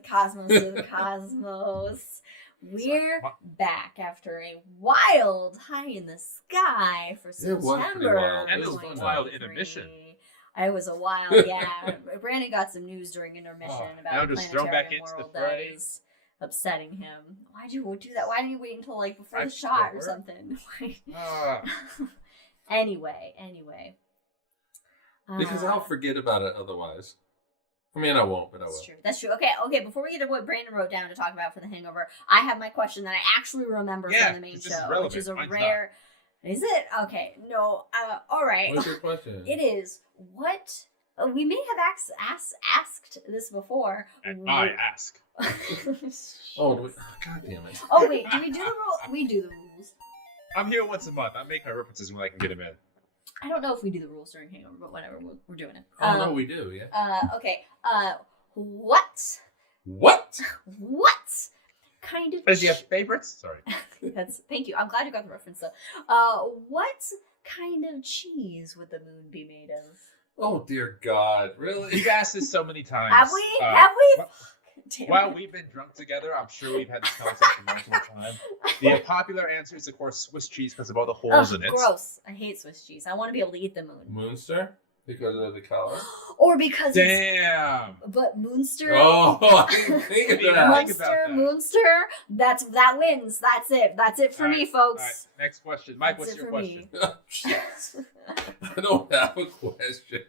with Cosmos of the Cosmos. We're back after a wild high in the sky for September. And it was a wild intermission. It was a wild, yeah. Brandon got some news during intermission about Planetarium World that is upsetting him. Why'd you do that? Why didn't you wait until like before the shot or something? Anyway. Because I'll forget about it otherwise. I mean, I won't, but I will. That's true. Okay. Before we get to what Brandon wrote down to talk about for the Hangover, I have my question that I actually remember from the main show, which is a rare. Is it? Okay. No. All right. What's your question? It is what we may have asked this before. And I ask. God damn it. Oh wait, do we do the rule? We do the rules. I'm here once a month. I make my references when I can get them in. I don't know if we do the rules during Hangover, but whatever, we're doing it. Oh no, we do, yeah. Okay. What kind of? Does he have favorites? Sorry. Thank you. I'm glad you got the reference though. What kind of cheese would the moon be made of? Oh dear God, really? You've asked this so many times. Have we? While we've been drunk together, I'm sure we've had this conversation multiple times. The popular answer is, of course, Swiss cheese because of all the holes in it. Gross. I hate Swiss cheese. I want to be able to eat the moon. Moonster? Because of the color? Or because but Moonster... Oh, I didn't think of that. Moonster, that wins. That's it. That's it for me, folks. All right. Next question. Mike, what's your question? I don't have a question.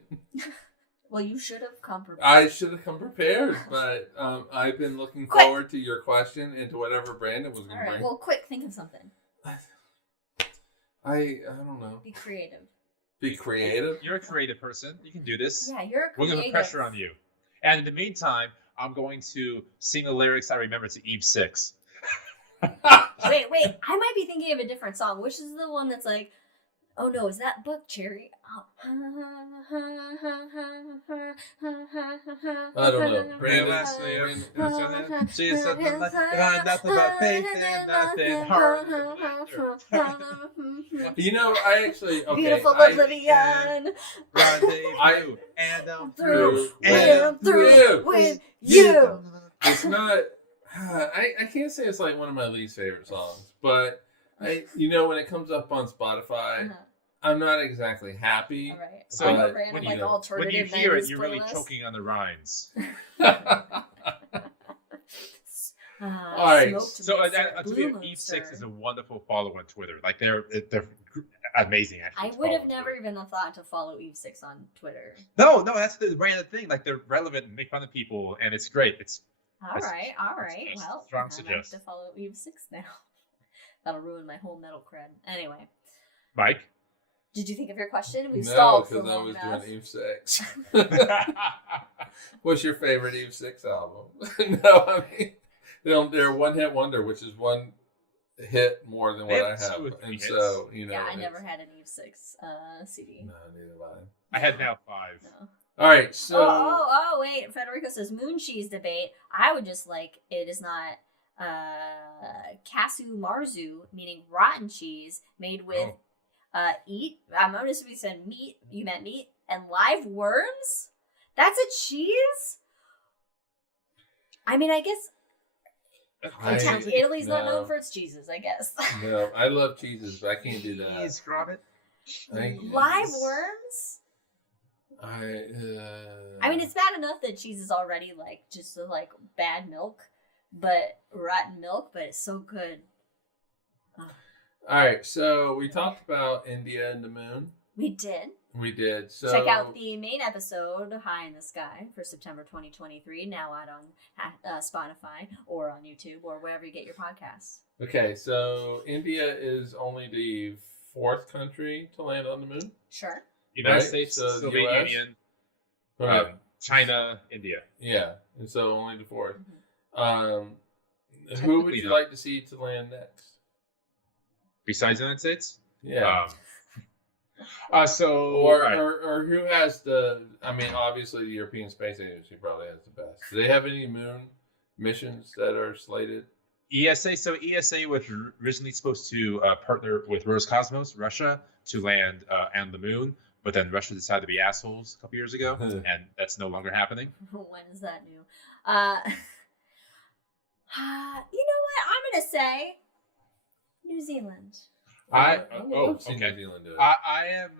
Well, you should have come prepared. I should have come prepared, but I've been looking forward to your question and to whatever Brandon was going to bring. Well, quick, think of something. I don't know. Be creative. Be creative? You're a creative person. You can do this. Yeah, you're a creative. We're going to put pressure on you. And in the meantime, I'm going to sing the lyrics I remember to Eve 6. Wait. I might be thinking of a different song. Which is the one that's like, oh no, is that Buck Cherry? Oh. I don't know. Brandon. She's something like nothing but faith and nothing hard. You know, I actually Beautiful Oblivion. Rendezvous and I'm through with you. It's not. I can't say it's like one of my least favorite songs, but when it comes up on Spotify, I'm not exactly happy. All right. So when you hear it, you're really choking on the rhymes. All right. So Eve 6 is a wonderful follow on Twitter. Like they're amazing. Actually, I would have never even thought to follow Eve 6 on Twitter. No, that's the random thing. Like they're relevant and make fun of people, and it's great. All right. Well, strong I have suggestion. to follow Eve 6 now. That'll ruin my whole metal cred. Anyway. Mike? Did you think of your question? No, because I was doing Eve 6. What's your favorite Eve 6 album? No, I mean, they're one hit wonder, which is one hit more than what I have. And so, Yeah, I never had an Eve 6 CD. No, neither have I had now 5. No. All right, so. Oh, wait. Federico says moon cheese debate. I would just like it is not casu marzu, meaning rotten cheese, made with I'm noticing we said meat. You meant meat and live worms. That's a cheese. I mean, I guess Italy's not known for its cheeses. I guess. No, I love cheeses, but I can't do that. Cheese, Gromit. Live worms. I mean, it's bad enough that cheese is already like just like bad milk, but rotten milk. But it's so good. All right, so we talked about India and the moon. We did. So check out the main episode, High in the Sky, for September 2023, now out on Spotify or on YouTube or wherever you get your podcasts. Okay, so India is only the 4th country to land on the moon? Sure. United States, Soviet Union, China, India. Yeah, and so only the 4th. Mm-hmm. Who would you like to see to land next? Besides the United States? Yeah. Or who has obviously the European Space Agency probably has the best. Do they have any moon missions that are slated? ESA. So ESA was originally supposed to partner with Roscosmos, Russia, to land on the moon, but then Russia decided to be assholes a couple years ago, and that's no longer happening. When is that new? You know what? I'm gonna say New Zealand. I've Oh, seen okay. New Zealand do it. I am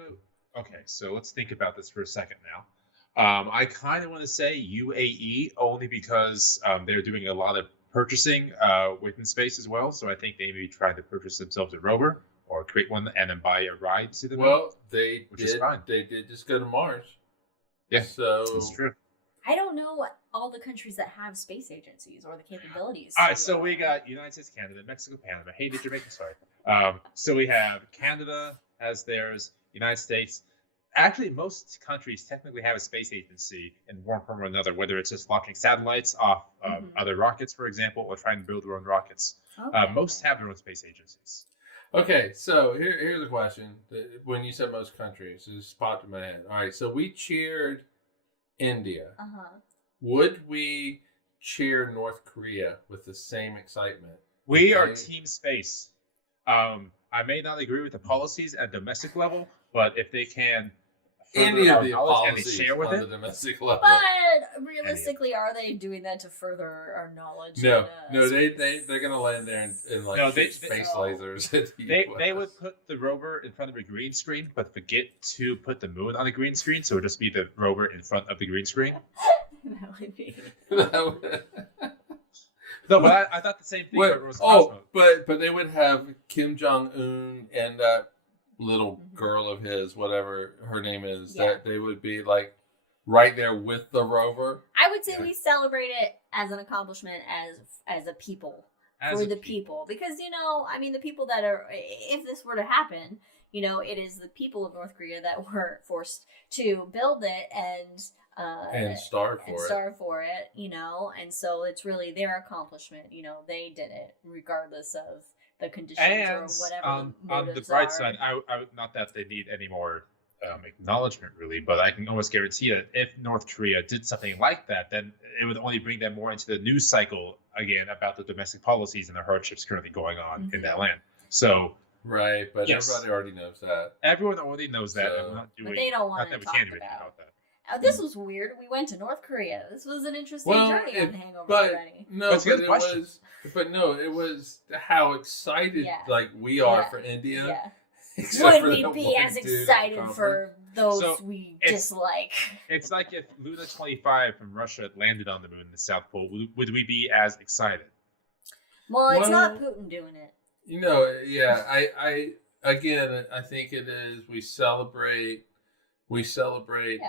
okay. So let's think about this for a second now. I kind of want to say UAE only because they're doing a lot of purchasing within space as well. So I think they may be trying to purchase themselves a rover or create one and then buy a ride to the moon. Well, they which is fine. They did just go to Mars. Yeah, so that's true. I don't know all the countries that have space agencies or the capabilities. All right, so we got United States, Canada, Mexico, Panama, Haiti, Jamaica. Sorry. So we have Canada as theirs, United States. Actually, most countries technically have a space agency in one form or another, whether it's just launching satellites off other rockets, for example, or trying to build their own rockets. Okay. Most have their own space agencies. Okay, so here's a question. When you said most countries, it just popped in my head. All right, so we cheered India. Would we cheer North Korea with the same excitement? We are Team Space. I may not agree with the policies at domestic level, but if they can Any of the policies policies share with on it, the domestic level. But realistically, are they doing that to further our knowledge? No, space? they're gonna land there and like No, shoot space lasers at the they would put the rover in front of a green screen, but forget to put the moon on a green screen, so it would just be the rover in front of the green screen. That would be. No, but I thought the same thing. But they would have Kim Jong Un and that little girl of his, whatever her name is, that they would be like right there with the rover. I would say we celebrate it as an accomplishment as a people. For the people. Because, I mean, the people that are, if this were to happen, it is the people of North Korea that were forced to build it and starve for it, and so it's really their accomplishment. They did it regardless of the conditions or whatever. On the bright side, I not that they need any more acknowledgement really, but I can almost guarantee that if North Korea did something like that, then it would only bring them more into the news cycle again about the domestic policies and the hardships currently going on in that land. So right, but everybody already knows that. Everyone already knows that, and we're not doing. But they don't want to talk about that. This was weird. We went to North Korea. This was an interesting journey on Hangover already. It was how excited we are for India. Yeah. Would we be as excited for those we dislike? It's like if Luna 25 from Russia landed on the moon in the South Pole. Would we be as excited? Well, it's not Putin doing it. I think it is. We celebrate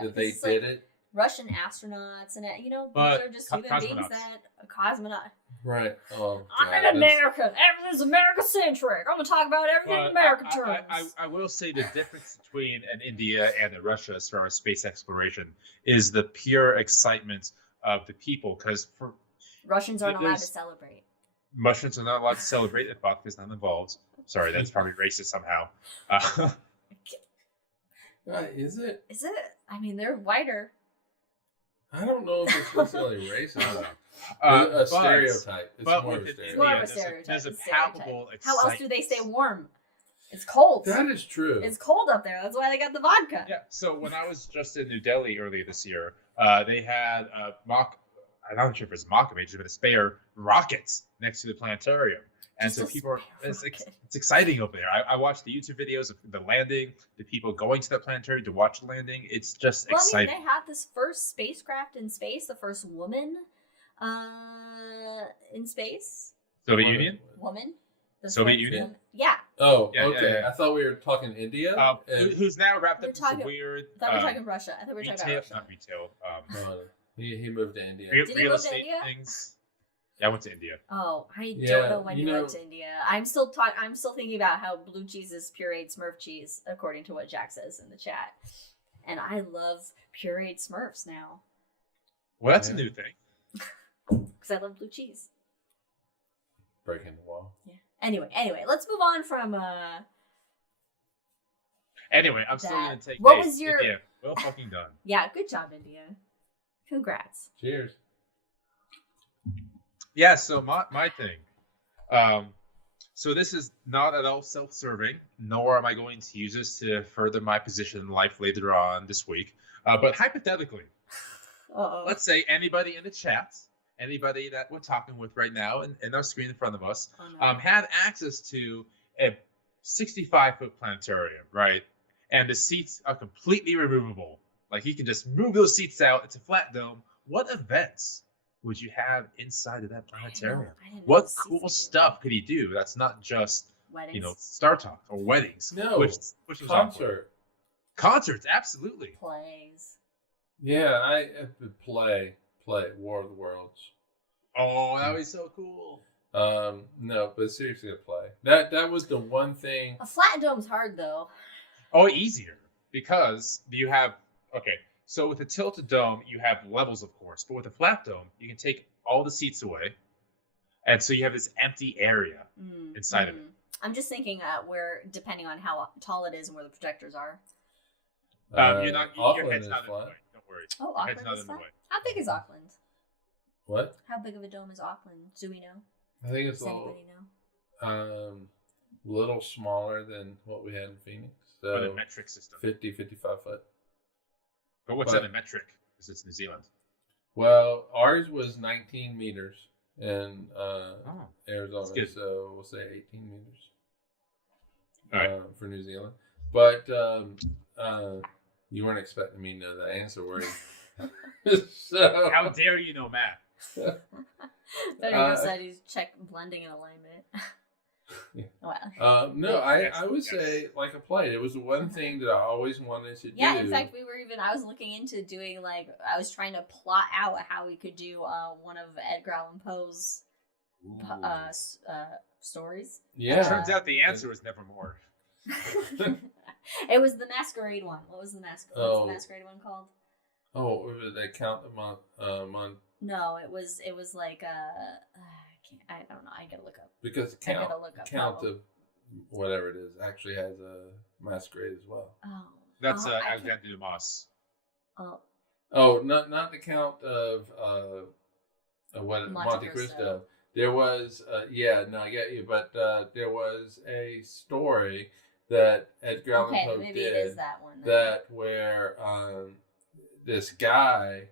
that they did it. Russian astronauts and these are just human beings that cosmonaut. Right. Oh, I'm an American. Everything's America centric. I'm gonna talk about everything in American terms. I will say the difference between an India and a Russia as far as space exploration is the pure excitement of the people. Because for Russians aren't allowed to celebrate. Russians are not allowed to celebrate if vodka is not involved. Sorry, that's probably racist somehow. Is it? Is it? I mean, they're whiter. I don't know if it's necessarily racist. A stereotype. It's more of a stereotype. It's more of a stereotype. There's a palpable excitement. How else do they stay warm? It's cold. That is true. It's cold up there. That's why they got the vodka. Yeah. So when I was just in New Delhi earlier this year, they had I'm not sure if it's mock images, but a spare rockets next to the planetarium. And so people it's exciting over there. I watched the YouTube videos of the landing, the people going to the planetarium to watch the landing. It's just exciting. I mean, they had this first spacecraft in space, the first woman in space. Soviet Union? Woman. Soviet Union? Yeah. Oh, okay. Yeah. I thought we were talking India. Who's now wrapped up in some weird... I thought we were talking Russia. I thought we were talking about Russia. Not retail. He moved to India. Did he move to India? Things. Yeah, I went to India. Oh, I don't know when you went to India. I'm still thinking about how blue cheese is pureed Smurf cheese, according to what Jack says in the chat. And I love pureed Smurfs now. Well, that's a new thing. Because I love blue cheese. Breaking the wall. Yeah. Anyway, let's move on from Anyway, I'm still gonna take. What was your? India. Well, fucking done. Yeah, good job, India. Congrats. Cheers. Yeah, so my thing. So this is not at all self-serving, nor am I going to use this to further my position in life later on this week. But hypothetically, let's say anybody in the chat, anybody that we're talking with right now in our screen in front of us Oh, no. have access to a 65-foot planetarium, right? And the seats are completely removable. Like you can just move those seats out. It's a flat dome. What events would you have inside of that planetarium? I didn't know What the seats cool could do stuff could he do? That's not just Weddings. Star Talk or weddings. No, which concert. Concerts, absolutely. Plays. Yeah, I play War of the Worlds. Oh, that would be so cool. No, but seriously, a play. That was the one thing. A flat dome's hard though. Oh, easier because you have so with a tilted dome, you have levels, of course, but with a flat dome, you can take all the seats away, and so you have this empty area inside of it. I'm just thinking where, depending on how tall it is and where the projectors are. Your head's is not in the flat. way. Don't worry. Oh, Your head's Auckland not is in the flat? way. How big is Auckland? What? How big of a dome is Auckland? Do we know? I think it's Does a little, anybody know? little smaller than what we had in Phoenix. But So a metric system. 55 foot. But what's but- that in metric? Because it's New Zealand. Well, ours was 19 meters in Arizona, good. so we'll say 18 meters All right. for New Zealand. But you weren't expecting me to know that answer, were you? So How dare you know math? Better go said he's check blending and alignment. Yeah. Wow. no, Yes, I would yes. say like a play. It was the one thing that I always wanted to do. Yeah, in fact, I was looking into doing, I was trying to plot out how we could do one of Edgar Allan Poe's stories. Yeah. Turns out the answer was nevermore. It was the Masquerade one. What was the Masquerade one called? Oh, was it Count of Monte? No, it was like I don't know. I gotta look up. Because Count of whatever it is actually has a masquerade as well. Oh, That's I Alexander Dumas. Oh, not the Count of Monte Monte Cristo. There was I get you, but there was a story that Edgar Allan Poe maybe did it is that one. Then. that where this guy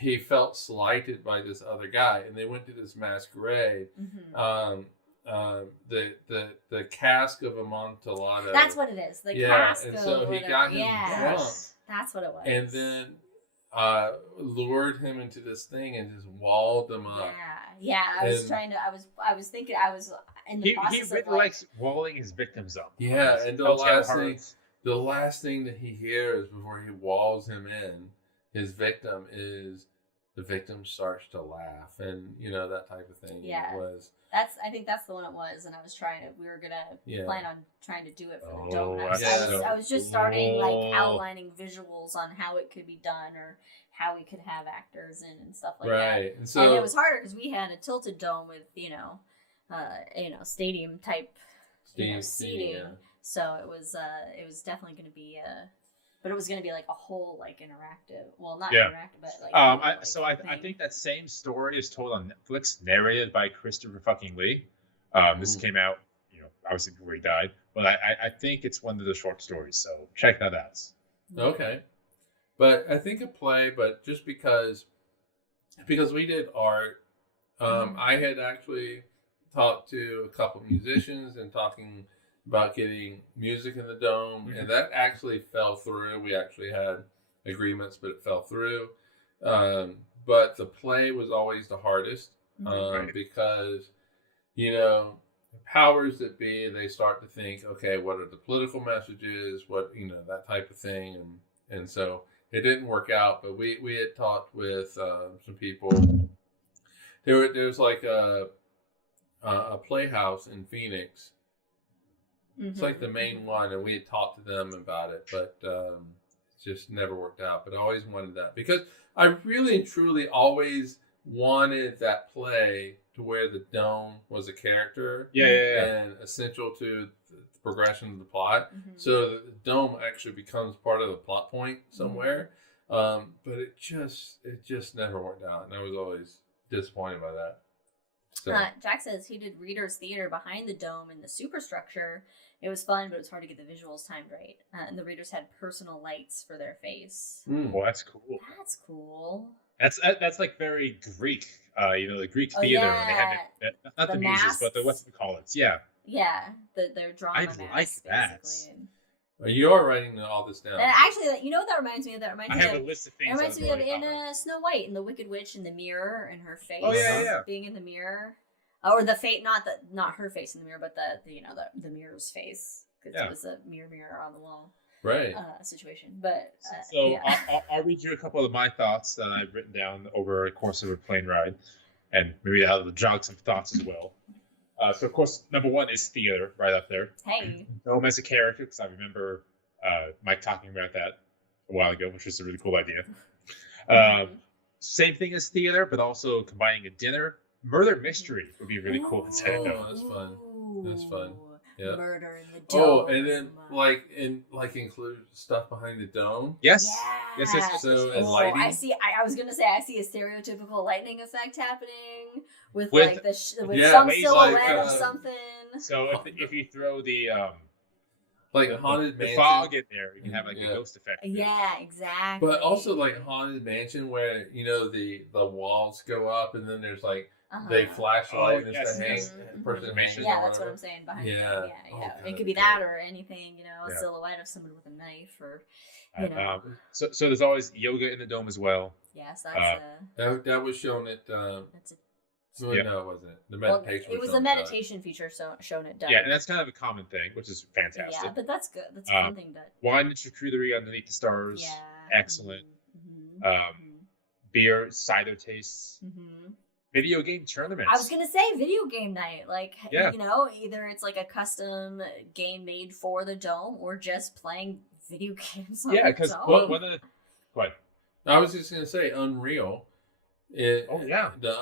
he felt slighted by this other guy, and they went to this masquerade. Mm-hmm. The cask of Amontillado. That's what it is. The cask and of so he got him drunk. That's what it was. And then lured him into this thing and just walled him up. Yeah. I was thinking. I was in the process He of really likes walling his victims up. Yeah, and the last thing that he hears before he walls him in, his victim, is the victim starts to laugh, and that type of thing. Yeah. It was. I think that's the one it was, and we were gonna plan on trying to do it for the dome. I was just starting outlining visuals on how it could be done or how we could have actors in and stuff like that. Right, and it was harder because we had a tilted dome with stadium type seating. Yeah. So it was definitely going to be but it was going to be like a whole interactive. Well, not interactive, but I think that same story is told on Netflix, narrated by Christopher fucking Lee. This came out, obviously before he died, but I think it's one of the short stories. So check that out. Okay, but I think a play, but just because we did art, I had actually talked to a couple of musicians and talking about getting music in the dome, and that actually fell through. We actually had agreements, but it fell through. But the play was always the hardest because, powers that be, they start to think, okay, what are the political messages? What, that type of thing. And so it didn't work out, but we had talked with some people. There's like a playhouse in Phoenix. It's like the main one, and we had talked to them about it, but it just never worked out. But I always wanted that because I really and truly always wanted that play to where the dome was a character and essential to the progression of the plot. So that the dome actually becomes part of the plot point somewhere. But it just never worked out, and I was always disappointed by that. So. Jack says he did readers theater behind the dome in the superstructure. It was fun, but it was hard to get the visuals timed right. And the readers had personal lights for their face. Well, that's cool. That's cool. That's like very Greek. The Greek theater. When they had not the muses, but the whatchamacallits. Yeah. Yeah, they're I drama like masks, that. basically. You are writing all this down. And actually, you know what that reminds me of? That reminds I me have of. a list of It things. reminds me of in Snow White and the Wicked Witch and the mirror and her face. Oh yeah. Being in the mirror, or the fate, not her face in the mirror, but the mirror's face, because it was a mirror on the wall. Right. Situation, but so yeah. I'll read you a couple of my thoughts that I've written down over the course of a plane ride, and maybe I'll jog some thoughts as well. So of course, number one is theater, right up there. Hey. Dome as a character, because I remember Mike talking about that a while ago, which was a really cool idea. Same thing as theater, but also combining a dinner. Murder mystery would be really cool inside a dome. That's fun. That's fun. Yeah. Murder in the dome. Oh, and then include stuff behind the dome. Yes. Yeah. Yes. So and lighting. I see. I was gonna say I see a stereotypical lightning effect happening with some silhouette of something. So if you throw the like a haunted mansion, fog in there, you can have like a ghost effect. Yeah, exactly. But also like a haunted mansion where the walls go up and then there's like they flashlight and yes, hang person hangs. Yeah, that's what I'm saying behind it. Yeah. Oh, it could be that or anything, a silhouette of someone with a knife or So there's always yoga in the dome as well. Yes, that's that was shown at no, it wasn't. The meditation. It was a meditation feature shown at Done. Yeah, and that's kind of a common thing, which is fantastic. Yeah, but that's good. That's a fun thing to. Wine and charcuterie underneath the stars. Yeah. Excellent. Beer, cider tastes. Video game tournaments. I was gonna say video game night, either it's like a custom game made for the dome or just playing video games. Because go ahead. I was just gonna say Unreal. The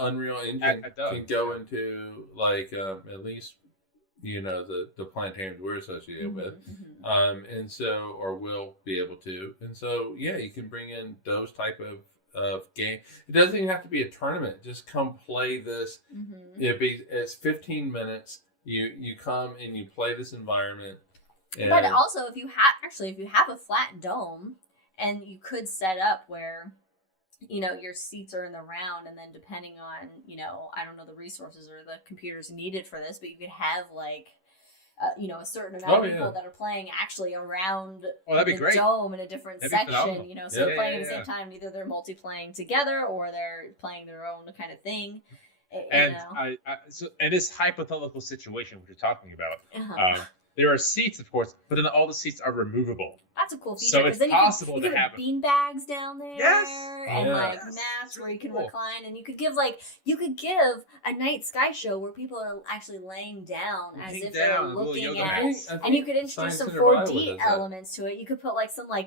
Unreal Engine can go into at least the planetariums we're associated with, and so or will be able to, and so you can bring in those type of game. It doesn't even have to be a tournament. Just come play this. It's 15 minutes. You come and you play this environment. But also, if you have a flat dome, and you could set up where your seats are in the round, and then depending on I don't know the resources or the computers needed for this, but you could have a certain amount of people that are playing actually around the dome in a different section, so they're playing at the same time. Either they're multi-playing together or they're playing their own kind of thing. And so in this hypothetical situation, which you're talking about, there are seats, of course, but then all the seats are removable. That's a cool feature. So it's possible to have bean bags down there, and mats where you can recline, and you could give a night sky show where people are actually laying down as if they're looking at it, and you could introduce some 4D elements to it. You could put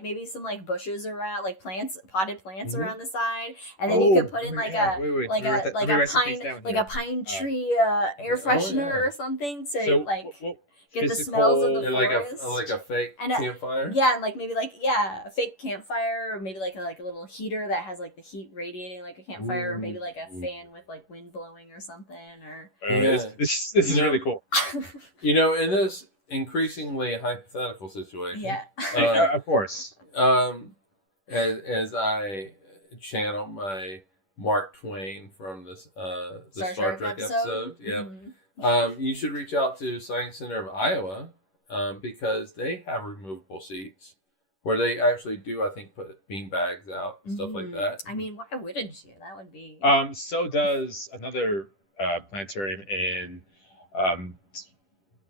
maybe some bushes around, potted plants around the side, and then you could put in a pine tree air freshener or something to get the smells of the forest. Like a fake campfire. Yeah, and maybe a fake campfire, or maybe like a little heater that has the heat radiating like a campfire, or maybe a fan with wind blowing or something. Or this is really cool. In this increasingly hypothetical situation. Yeah. Of course. As I channel my Mark Twain from this the Star Trek episode. Yeah. You should reach out to Science Center of Iowa because they have removable seats where they actually do, I think, put bean bags out and stuff like that. I mean, why wouldn't you? That would be. So does another planetarium in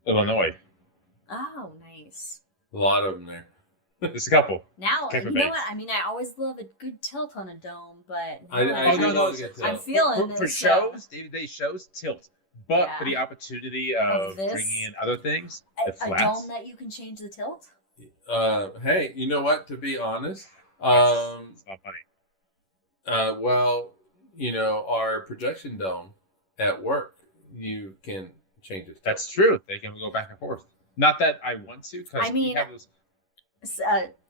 Illinois. Oh, nice. A lot of them there. There's a couple. Now, you know what? I mean, I always love a good tilt on a dome, but I'm feeling for shows. Day-to-day shows tilt. But for the opportunity of bringing in other things, a dome that you can change the tilt. Hey, you know what? To be honest, it's not funny. Our projection dome at work, you can change it. That's true. They can go back and forth. Not that I want to, because we have those.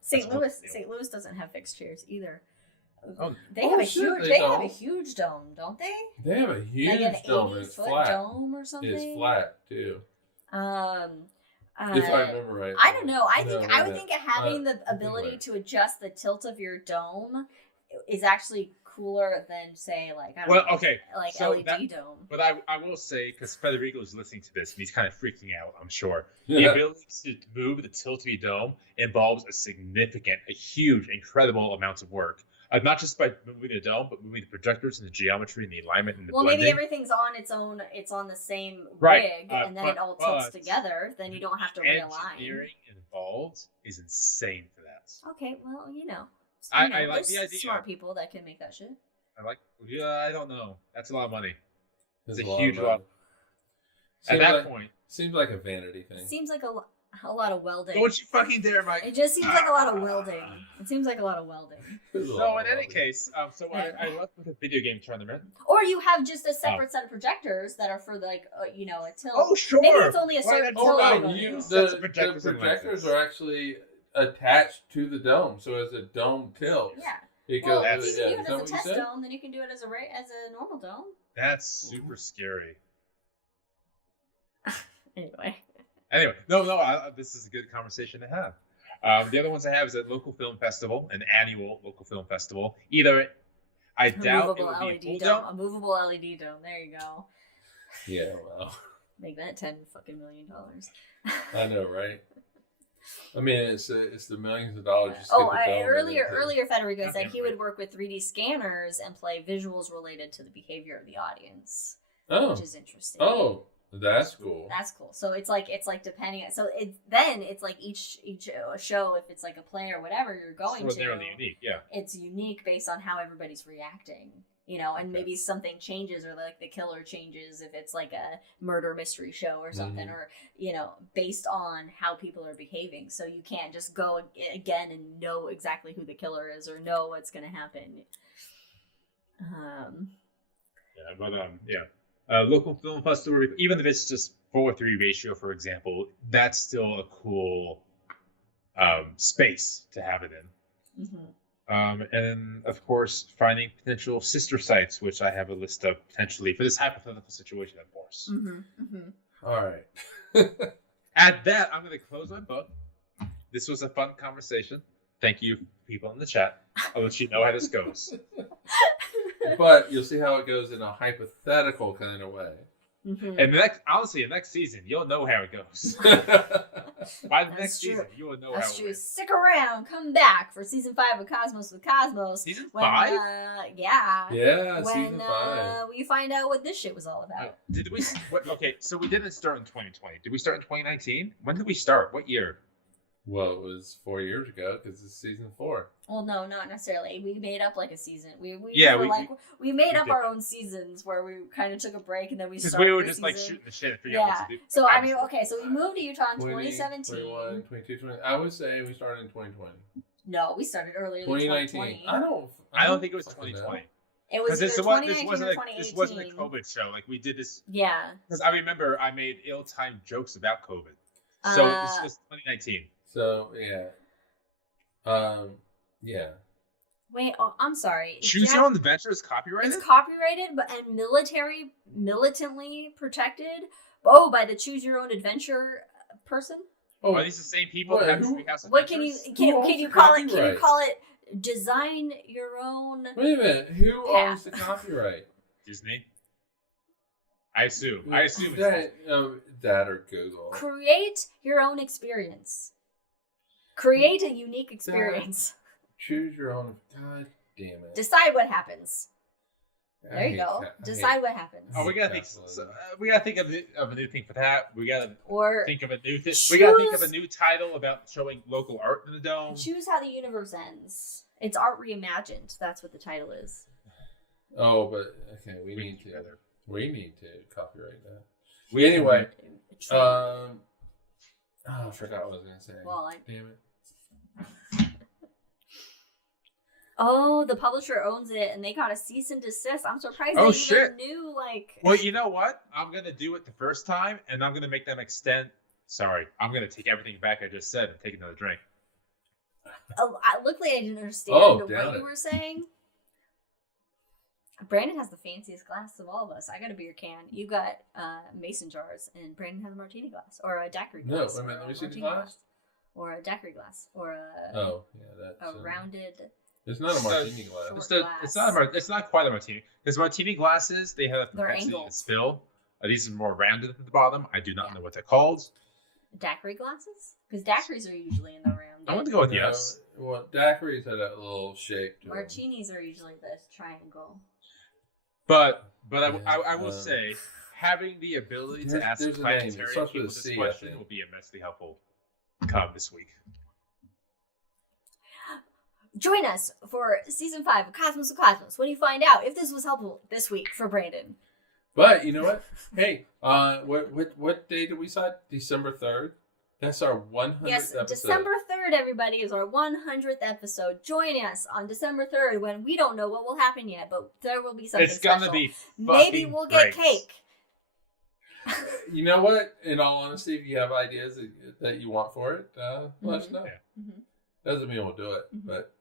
St. Louis doesn't have fixed chairs either. They have a huge dome, don't they? They have a huge dome. It's flat. Dome or something. It's flat too. If I remember right. I don't know. I would think having the ability to adjust the tilt of your dome is actually cooler than say like I don't Well, know, okay, like so LED dome. But I will say, because Federico is listening to this and he's kind of freaking out, I'm sure. The ability to move the tilted dome involves a huge, incredible amount of work. Not just by moving the dome, but moving the projectors and the geometry and the alignment and the blending. Maybe everything's on its own. It's on the same Right, rig, and then it all tilts together. Then you don't have to realign. Engineering involved is insane for that. Okay, well, I like the idea. Smart people that can make that shit. I don't know. That's a lot of money. It's a lot huge of lot. At that point, seems like a vanity thing. Seems like a lot of welding. Don't you fucking dare, Mike. It just seems like a lot of welding. It seems like a lot of welding. So in any case, I left with a video game tournament. Or you have just a separate set of projectors that are for like a tilt. Oh sure. Maybe it's only a certain tilt. The projectors are actually attached to the dome, so as a dome tilts. Yeah. It well, goes, if you can do it as a test dome, then you can do it as a normal dome. That's super scary. Anyway, no. This is a good conversation to have. The other ones I have is a local film festival, an annual local film festival. I doubt it would be a full dome. A movable LED dome. There you go. Yeah, well. Make that $10 million. I know, right? I mean, it's the millions of dollars. Earlier, Federico said he would work with 3D scanners and play visuals related to the behavior of the audience, which is interesting. Oh, that's cool. That's cool. So it's like depending. So it's like each show, if it's like a play or whatever you're going to, they're unique. Yeah, it's unique based on how everybody's reacting. And maybe something changes, or like the killer changes if it's like a murder mystery show or something, or based on how people are behaving. So you can't just go again and know exactly who the killer is or know what's going to happen. Local film festival, even if it's just 4:3 ratio, for example, that's still a cool space to have it in. Mm-hmm. And then, of course, finding potential sister sites, which I have a list of potentially for this hypothetical situation, of course. Mm-hmm. Mm-hmm. All right. At that, I'm going to close my book. This was a fun conversation. Thank you, people in the chat. I'll let you know how this goes. But you'll see how it goes in a hypothetical kind of way. Mm-hmm. And next season, you'll know how it goes. By the next season, you will know how it goes. That's true. Stick around. Come back for season 5 of Cosmos with Cosmos. Season 5? Yeah. Yeah, when, season 5. We find out what this shit was all about. So we didn't start in 2020. Did we start in 2019? When did we start? What year? Well, it was 4 years ago because it's season 4. Well, no, not necessarily. We made up like a season. We made up our own seasons where we kind of took a break and then we started. Because we were just like shooting the shit and figuring out what to do. So I mean, okay, so we moved to Utah in 2017. 21, 22, 20. I would say we started in 2020. No, we started earlier than 2019. 2020. I don't think it was 2020. It was either 2019 or 2018. This wasn't a COVID show. Like we did this. Yeah. Because I remember I made ill-timed jokes about COVID. So it's just 2019. So yeah. Yeah. Wait, I'm sorry. Choose Your Own Adventure is copyrighted? It's copyrighted and militantly protected. Oh, by the Choose Your Own Adventure person? Oh, are these the same people that have Treehouse Adventures? What can you call it? Can you call it design your own? Wait a minute. Who owns the copyright? Disney. I assume that or Google. Create your own experience. Create a unique experience. Choose your own. God damn it. Decide what happens. There you go. Decide what happens. Oh, we gotta think of a new thing for that. We gotta think of a new thing. We gotta think of a new title about showing local art in the dome. Choose How the Universe Ends. It's art reimagined. That's what the title is. Oh, but okay, we need to copyright that. Anyway, I forgot what I was gonna say. Well, damn it. Oh, the publisher owns it, and they got a cease and desist. I'm surprised they even knew, like... Well, you know what? I'm going to do it the first time, and I'm going to make them extend... Sorry, I'm going to take everything back I just said and take another drink. Luckily, I didn't understand what you were saying. Brandon has the fanciest glass of all of us. I got a beer can. You got mason jars, and Brandon has a martini glass, or a daiquiri glass. No, let me see the glass. Or a daiquiri glass, or a rounded It's not a martini glass. It's not quite a martini. Because martini glasses, they have a They're propensity to angled. spill. These are more rounded at the bottom. I do not know what they're called. Daiquiri glasses? Because daiquiris are usually in the round. I want to go with yes. Well, daiquiris had a little shape to Martinis are usually this triangle. But I will say, having the ability to ask Planetarium people this question will be immensely helpful come this week. Join us for season 5 of Cosmos of Cosmos when you find out if this was helpful this week for Brandon. But you know what? Hey, what day did we decide? December 3rd? That's our 100th episode. December 3rd, everybody, is our 100th episode. Join us on December 3rd when we don't know what will happen yet, but there will be something special. It's gonna be maybe we'll get cake. You know what? In all honesty, if you have ideas that you want for it, let us know. Yeah. Mm-hmm. Doesn't mean we'll do it, but...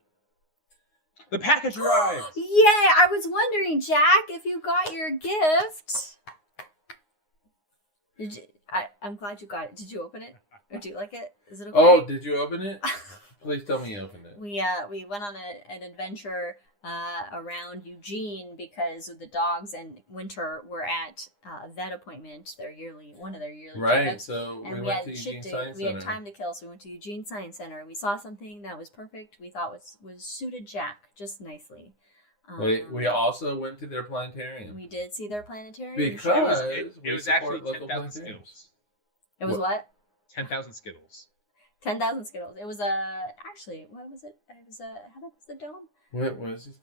The package arrived! Yeah, I was wondering, Jack, if you got your gift. Did you? I'm glad you got it. Did you open it? Or do you like it? Is it okay? Oh, did you open it? Please tell me you opened it. We went on an adventure around Eugene because the dogs and Winter were at a vet appointment, one of their yearly right. checkups. So and we went to Eugene Science Center. We had time to kill, so we went to Eugene Science Center and we saw something that was perfect. We thought was suited Jack just nicely. We also went to their planetarium. We did see their planetarium because it was actually 10,000 Skittles. It was what? 10,000 Skittles. 10,000 Skittles. It was actually, what was it? It was how big was the dome? What was it?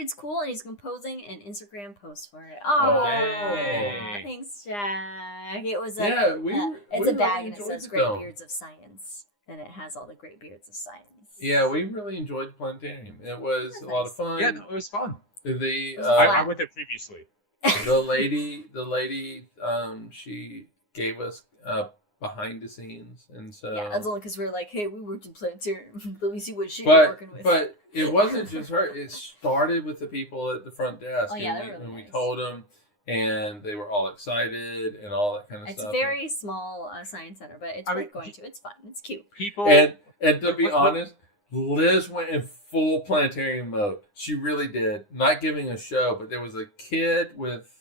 It's cool, and he's composing an Instagram post for it. Oh, thanks, Jack. It was it's a bag, and it says "Great Beards of Science," and it has all the great beards of science. Yeah, we really enjoyed the planetarium. It was a lot of fun. Yeah, no, it was fun. I went there previously. The lady, she gave us behind the scenes, and so that's only because we were like, hey, we worked in planetarium. Let me see what shit you're working with. But it wasn't just her. It started with the people at the front desk. Oh yeah, they're really nice. We told them, and they were all excited and all that kind of stuff. It's a very small science center, but it's worth going to. It's fun. It's cute. And to be honest, Liz went in full planetarium mode. She really did. Not giving a show, but there was a kid with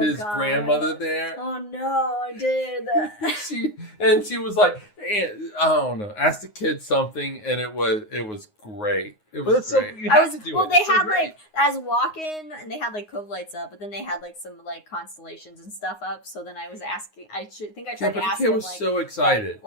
his grandmother there. Oh no, I did. she was like, I don't know, asked the kid something, and it was great. It was great. They had like as walk-in, and they had like cove lights up, but then they had like some like constellations and stuff up. So then I was asking. I tried to ask him. The kid was so excited.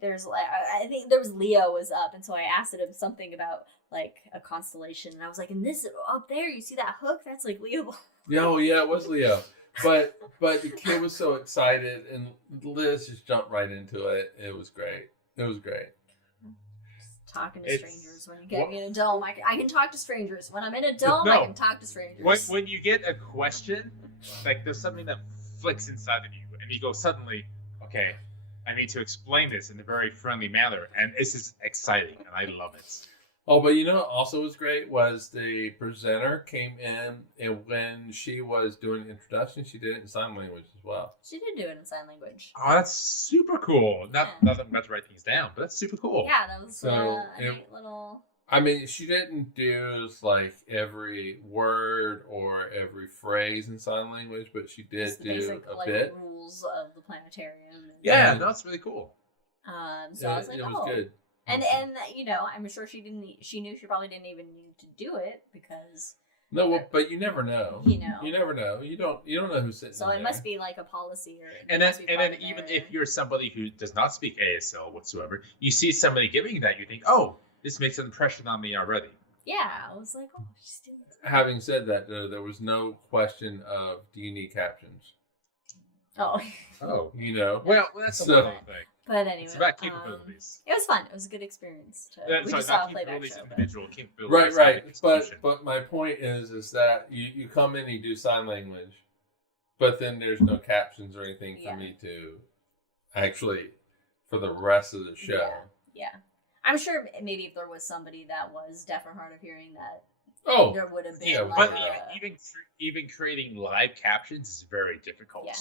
There's like I think there was Leo was up, and so I asked him something about like a constellation, and I was like, and this up there, you see that hook? That's like Leo. Yeah, it was Leo. But the kid was so excited, and Liz just jumped right into it. It was great. Talking to strangers when you get me in a dome. I can talk to strangers. When I'm in a dome, I can talk to strangers. When you get a question, like there's something that flicks inside of you, and you go suddenly, okay, I need to explain this in a very friendly manner, and this is exciting, and I love it. Oh, but you know what also was great was the presenter came in, and when she was doing the introduction, she did it in sign language as well. She did do it in sign language. Oh, that's super cool. Not that I'm about to write things down, but that's super cool. Yeah, that was a neat little... I mean, she didn't do like every word or every phrase in sign language, but she did do basic, a bit. Rules of the planetarium. Yeah, that's really cool. So I was like, it was good. And you know, I'm sure she knew she probably didn't even need to do it because but you never know. You never know. You don't know who's sitting. So it must be like a policy and then even if you're somebody who does not speak ASL whatsoever, you see somebody giving that, you think, oh, this makes an impression on me already. Yeah, I was like, oh, she's doing this. Having said that, there was no question of do you need captions? Oh, you know. Well, that's a little thing. But anyway, it's about capabilities. It was fun. It was a good experience. We just saw a playback show. Individual capabilities. Right. But my point is that you come in and you do sign language, but then there's no captions or anything for me to actually for the rest of the show. Yeah. I'm sure maybe if there was somebody that was deaf or hard of hearing that. There would have been. Yeah, but even creating live captions is very difficult. Yeah.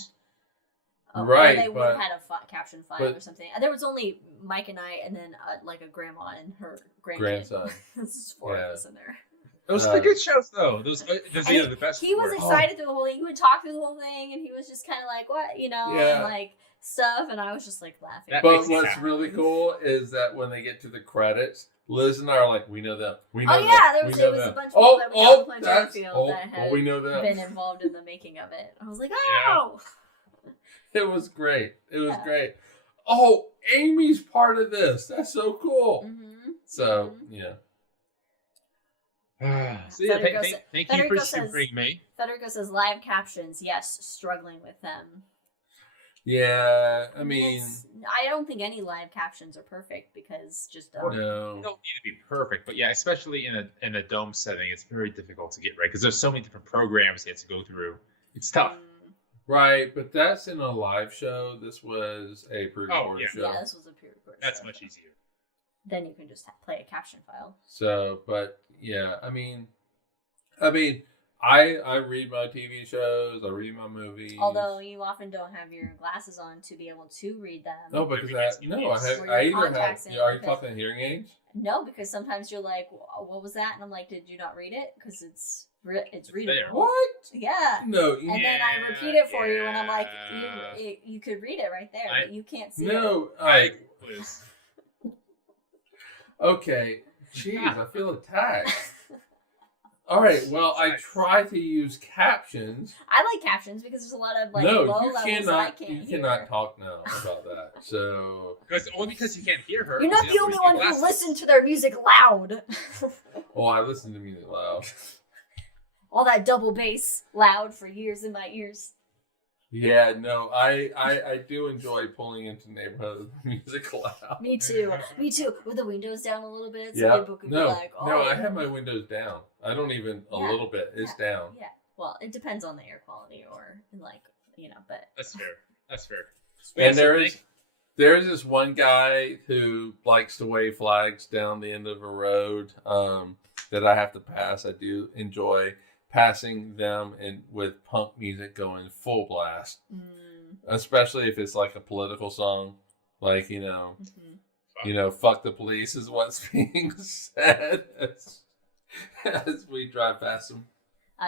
Right, or they would have but- had a caption file but- or something. There was only Mike and I, and then like a grandma and her Grandson. This is 4 Yeah. of us in there. Those are the good shows, though. Those And the best. He was were- excited through the whole thing. He would talk through the whole thing, and he was just kind of like, "What?" Yeah. and like stuff. And I was just like laughing. That But makes me what's happy. really cool is that when they get to the credits, Liz and I are like, we know them. We know Oh them. yeah, there we was, know it was them. a bunch of people that were down the Planetarium that's, field that had we know them. been involved in the making of it. I was like, Yeah. "Oh, It was great. It was Yeah. great. Oh, Amy's part of this. That's so cool. mm-hmm. So, Mhm. yeah. So yeah, Federico thank you Federico for says- supporting me. Federico says live captions. Yes, struggling with them. Yeah, I mean, I don't think any live captions are perfect because just Or- They no. don't need to be perfect, but yeah, especially in a dome setting, it's very difficult to get right because there's so many different programs you have to go through. It's tough. Right, but that's in a live show. This was a pre-recorded yeah. show. Yeah, this was a pre-recorded That's show. much easier. Then you can just play a caption file. So, but yeah, I mean, I read my TV shows. I read my movies. Although you often don't have your glasses on to be able to read them. No, because I either Or have. your Are you contacts in, because- talking hearing aids? No, because sometimes you're like, "What was that?" And I'm like, "Did you not read it? Because it's readable." there. What? Yeah. No, And then I repeat it for you, and I'm like, Yeah. you could read it right there, but you can't see it. no. I was Okay. Jeez, I feel attacked. All right. Well, I try to use captions. I like captions because there's a lot of like No, low you levels that I cannot. can't You hear. cannot talk now about that. So, only because you can't hear her. You're because not you the don't only wear one who glasses. listen to their music loud. I listen to music loud. All that double bass loud for years in my ears. Yeah, no, I do enjoy pulling into neighborhoods with music loud. Me too. Me too. With the windows down a little bit, so Yeah. people could No, be like, "Oh." no, I have my windows down. I don't even a Yeah. little bit. It's down. Yeah. Well, it depends on the air quality, or like but That's fair. That's fair. And So there's this one guy who likes to wave flags down the end of a road that I have to pass. I do enjoy passing them and with punk music going full blast, especially if it's like a political song, like fuck the police is what's being said as we drive past them.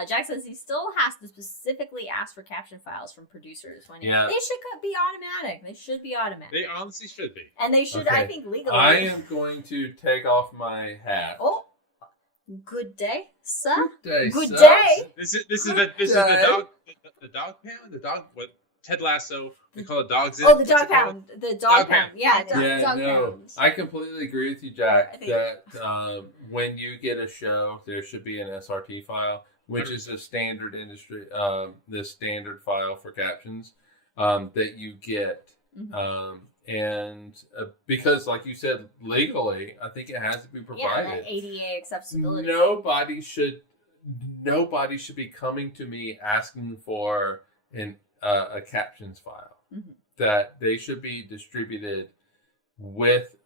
Jack says he still has to specifically ask for caption files from producers when Yeah. they should be automatic. They should be automatic. They honestly should be. And they should, Okay. I think, legally. I am going to take off my hat. Oh, good day, sir. Day, Good sir. day. This is Good the day. dog pound, the dog what Ted Lasso they call it dogs. Oh, the dog pound. The dog Dog pound. pound. Yeah, Yeah, dog no, pound. I completely agree with you, Jack. I think- That when you get a show, there should be an SRT file, which is a standard industry, the standard file for captions that you get, Mhm. and because, like you said, legally, I think it has to be Yeah, provided. that ADA accessibility. Nobody should be coming to me asking for a captions file. Mhm. That they should be distributed with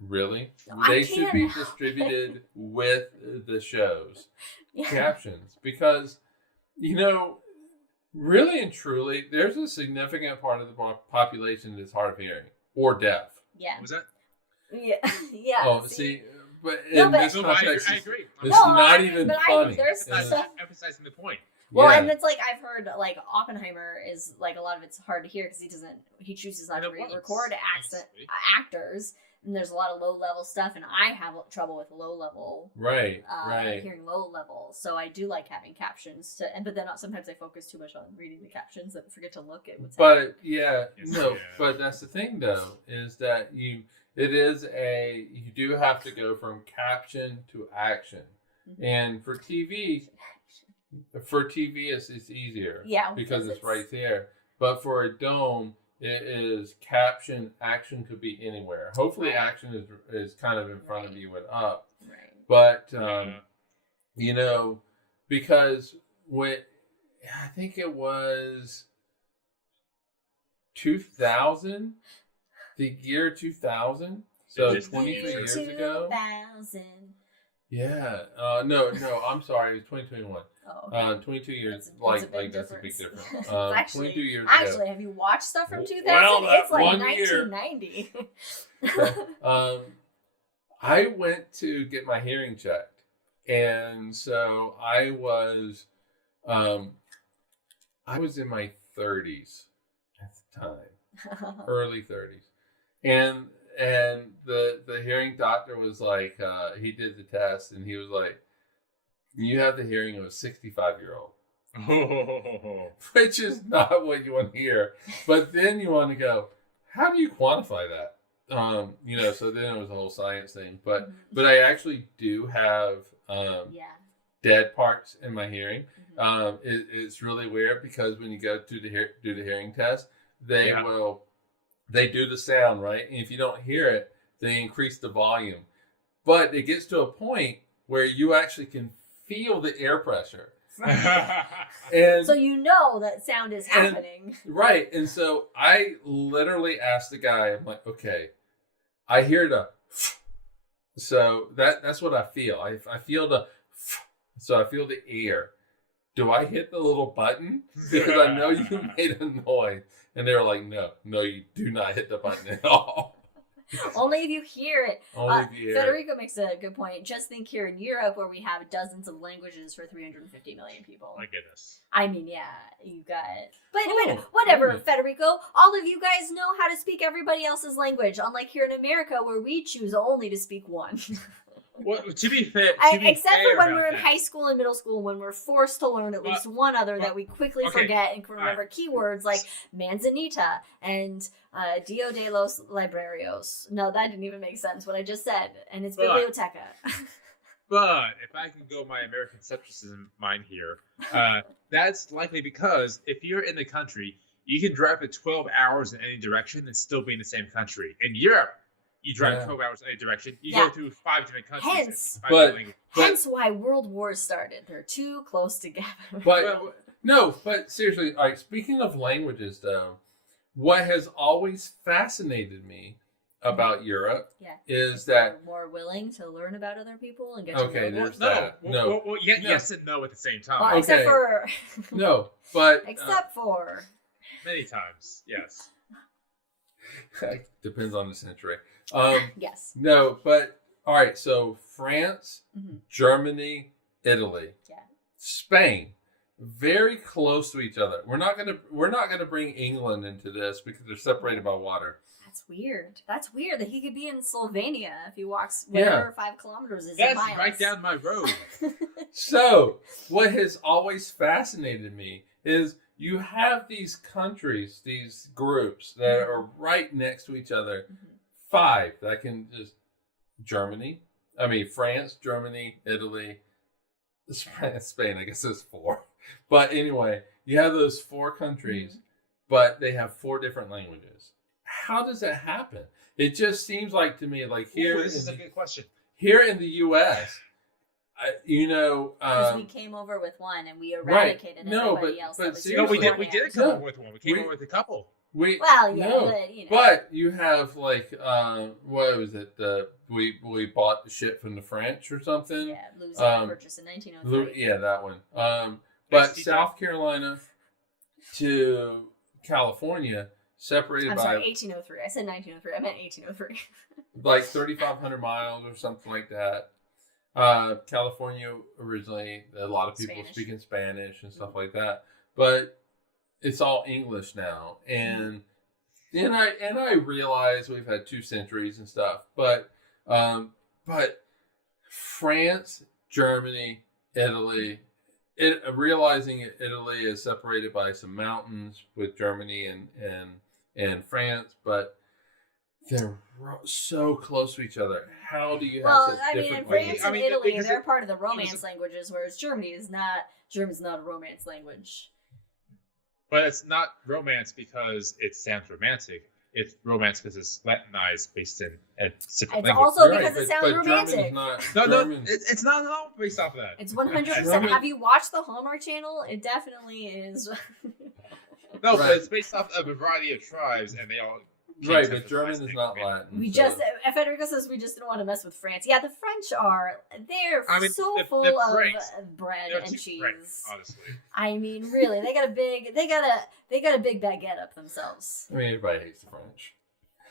I they should be can't help distributed with the shows Yeah. captions, because really and truly there's a significant part of the population that's hard of hearing or deaf. Yeah. What was that? Yeah. Yeah. Oh, see, but No, in but- this No, context, I agree. it's No, not I- even but funny. there's It's- stuff- Emphasizing the point. Well, yeah. and it's like I've heard like Oppenheimer is like a lot of it's hard to hear because he chooses not to And it was, record honestly. actors, and there's a lot of low level stuff, and I have trouble with low level. right. Hearing low level, so I do like having captions. But then sometimes I focus too much on reading the captions that forget to look at what's happening. But yeah, no, Yeah. but that's the thing though, is that you do have to go from caption to action. Mhm. And for TV it's easier. Yeah, Because it's right there. But for a dome, it is caption, action could be anywhere. Hopefully Right. action is kind of in front of Right. you and up. Right. But Yeah. because I think it was 2000, the year 2000, so Just 23 years ago. 2000. Yeah. No, I'm sorry, it was 2021. Oh, okay. 22 years, that's that's a big difference. Actually, 22 years actually, ago. have you watched stuff from 2000? Well, It's like 1990. I went to get my hearing checked, and so I was in my 30s at the time, early 30s, and the hearing doctor was like, he did the test, and he was like, you have the hearing of a 65-year-old. Which is not what you want to hear. But then you want to go, how do you quantify that? So then it was a whole science thing. But I actually do have dead parts in my hearing. It's really weird because when you go to do the hearing test, they do the sound, right? And if you don't hear it, they increase the volume. But it gets to a point where you actually can feel the air pressure. And so you know that sound is happening. Right. And so I literally asked the guy, I'm like, okay, I hear the so that's what I feel. I feel so I feel the air. Do I hit the little button? Because I know you made a noise. And they were like, no, you do not hit the button at all. Only if you hear it. Only if you hear Federico makes a good point. Just think here in Europe where we have dozens of languages for 350 million people. My goodness. I mean, yeah, you got it. But whatever, Federico. All of you guys know how to speak everybody else's language, unlike here in America where we choose only to speak one. Well, to be fair, except for when we're in high school and middle school, when we're forced to learn at least one other that we quickly forget and can remember keywords like manzanita and Dio de los Librarios. No, that didn't even make sense, what I just said. And it's biblioteca. But if I can go my American centricism mind here, that's likely because if you're in the country, you can drive for 12 hours in any direction and still be in the same country. In Europe, you drive 12 hours in any direction. You go through 5 different countries. Hence why world wars started. They're too close together. But seriously, all right, speaking of languages, though, what has always fascinated me about Europe is that we're more willing to learn about other people and get to know them. Yes and no at the same time. Well, except for except for many times, yes. Depends on the century. Yes. No, but all right. So France, Germany, Italy, Spain, very close to each other. We're not gonna bring England into this because they're separated by water. That's weird. That's weird that he could be in Slovenia if he walks whatever 5 kilometers is. That's miles. right down my road. So what has always fascinated me is you have these countries, these groups that are right next to each other. 5 that can just France, Germany, Italy, Spain. I guess there's 4. But anyway, you have those 4 countries, but they have 4 different languages. How does that happen? It just seems like to me, like here. This is a good question. Here in the U.S., because we came over with one and we eradicated everybody else. We did come over with one. We came over with a couple. But you have like what was it? We bought the shit from the French or something. Yeah, Louisiana Purchase in 1903. Yeah, that one. But South Carolina to California separated by. I'm sorry, 1803. I said 1903. I meant 1803. Like 3,500 miles or something like that. California originally, a lot of people speaking Spanish and stuff like that, but it's all English now, and I realize we've had 2 centuries and stuff, but France, Germany, Italy, realizing Italy is separated by some mountains with Germany and France, but they're so close to each other. How do you have such different France and Italy, they're part of the Romance languages, whereas Germany is not. German's not a Romance language. But it's not Romance because it sounds romantic. It's Romance because it's Latinized, based in a different language. It's also because it sounds romantic. It's not at all based off of that. It's 100%. Have you watched the Hallmark Channel? It definitely is. No, but it's based off of a variety of tribes, and they all Right, but German is not Latin. We just, Federico says we just don't want to mess with France. Yeah, the French they're so full of bread and cheese. Franks, honestly. I mean, really, they got a big baguette up themselves. I mean, everybody hates the French.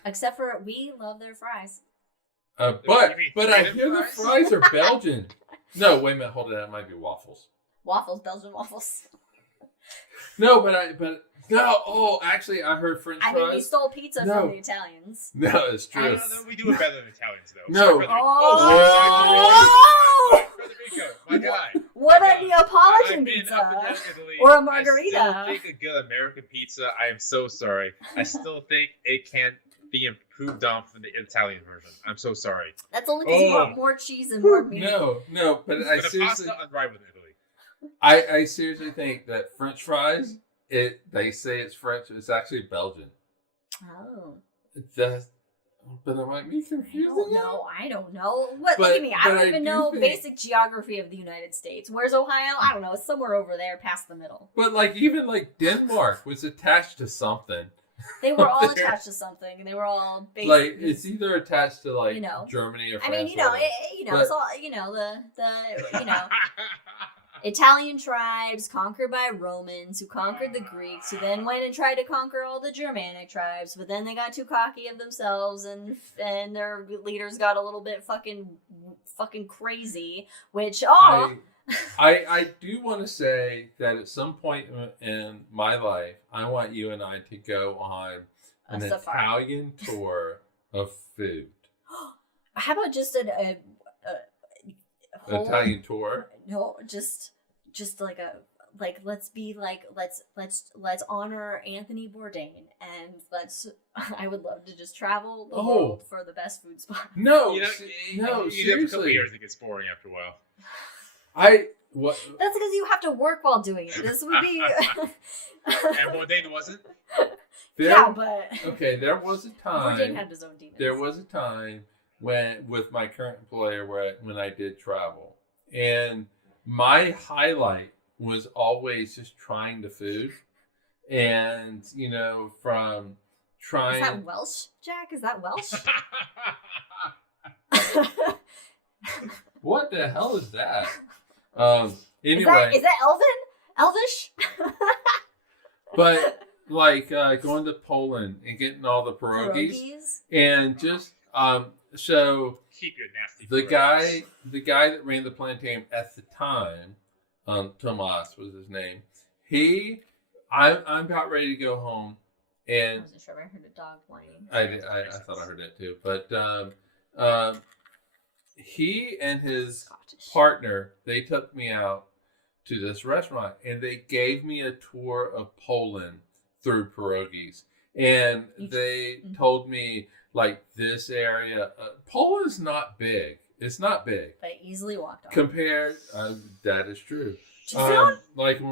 Except for we love their fries. But I hear the fries are Belgian. No, wait a minute, hold it. That might be waffles. Waffles, Belgian waffles. No, no. Oh, actually, I heard French fries. I mean, we stole pizza from the Italians. No, it's true. No, we do it better than Italians, though. No. Federico, my guy. What about Neapolitan pizza? Up and down Italy. Or a margarita? I still think a good American pizza. I am so sorry. I still think it can be improved on from the Italian version. I'm so sorry. That's only because you want more cheese and more meat. No, but I seriously. Pasta, I'm right with Italy. I seriously think that French fries. They say it's French. It's actually Belgian. Oh. But I might be confusing. I don't know. Look at me. I don't even know basic geography of the United States. Where's Ohio? I don't know. It's somewhere over there past the middle. But even Denmark was attached to something. They were all attached to something, and they were all based. It's either attached to Germany or France. I mean, it's all the Italian tribes conquered by Romans who conquered the Greeks, who then went and tried to conquer all the Germanic tribes, but then they got too cocky of themselves and their leaders got a little bit fucking crazy, which I do want to say that at some point in my life, I want you and I to go on an Italian tour of food. How about just an Italian tour? No, just let's honor Anthony Bourdain and I would love to just travel the world for the best food spot. No, you seriously. Have a couple years, it gets boring after a while. What? That's because you have to work while doing it. This would be. And Bourdain wasn't. But okay, there was a time. Bourdain had his own demons. There was a time when, with my current employer, when I did travel, and my highlight was always just trying the food, and from trying. Is that Welsh, Jack? Is that Welsh? What the hell is that? Anyway, is that Elvish? But going to Poland and getting all the pierogies. And just so keep your nasty. The guy that ran the planetarium at the time, Tomas was his name. I'm about ready to go home, and I wasn't sure. I heard a dog whining. I thought I heard that too, but he and his partner, they took me out to this restaurant and they gave me a tour of Poland through pierogies. And they told me this area, Poland's not big. It's not big. But easily walked on. Compared, that is true. When